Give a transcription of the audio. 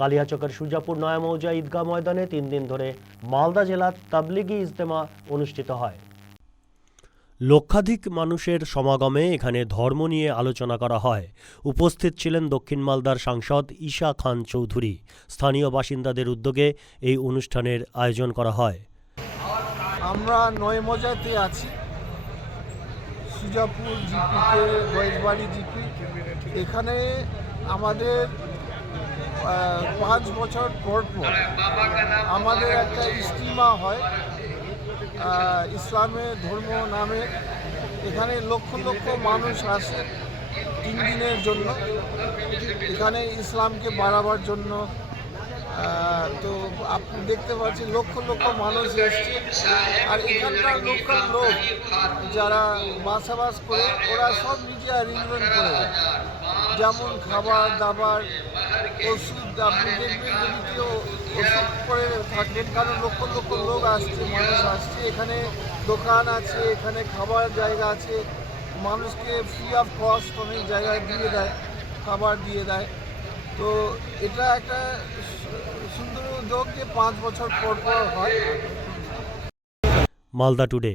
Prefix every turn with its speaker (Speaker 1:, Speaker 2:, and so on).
Speaker 1: কালিয়াচকের সুজাপুর নয়া মৌজা ঈদগাহ ময়দানে তিন দিন ধরে মালদা জেলার তাবলিগি ইজতেমা অনুষ্ঠিত হয়। লক্ষাধিক মানুষের সমাগমে এখানে ধর্ম নিয়ে আলোচনা করা হয়। উপস্থিত ছিলেন দক্ষিণ মালদার সাংসদ ঈশা খান চৌধুরী। স্থানীয় বাসিন্দাদের উদ্যোগে এই অনুষ্ঠানের আয়োজন করা হয়।
Speaker 2: আমরা নয় মজাতে আছি। সুজাপুর জিপিতে বয়েসবাড়ি জিপি। এখানে আমাদের পাঁচ বছর পর আমাদের একটা ইস্তিমা হয় ইসলামের ধর্ম নামে। এখানে লক্ষ লক্ষ মানুষ আসে তিন দিনের জন্য। এখানে ইসলামকে বাড়াবার জন্য তো আপনি দেখতে পাচ্ছেন লক্ষ লক্ষ মানুষ এসছে। আর এখানকার লোকাল লোক যারা বাসাবাস করে, ওরা সব নিজে অ্যারেঞ্জমেন্ট করে যেমন খাবার, দাবার ওষুধ, আপনি দেখবেন যদি ওষুধ করে থাকবেন কারণ লক্ষ লক্ষ লোক আসছে, মানুষ আসছে। এখানে দোকান আছে, এখানে খাবার জায়গা আছে। মানুষকে ফ্রি অফ কস্ট অনেক জায়গায় দিয়ে দেয়, খাবার দিয়ে দেয়। তো এটা একটা সুন্দর উদ্যোগ যে পাঁচ বছর পর পর হয়।
Speaker 1: মালদা টুডে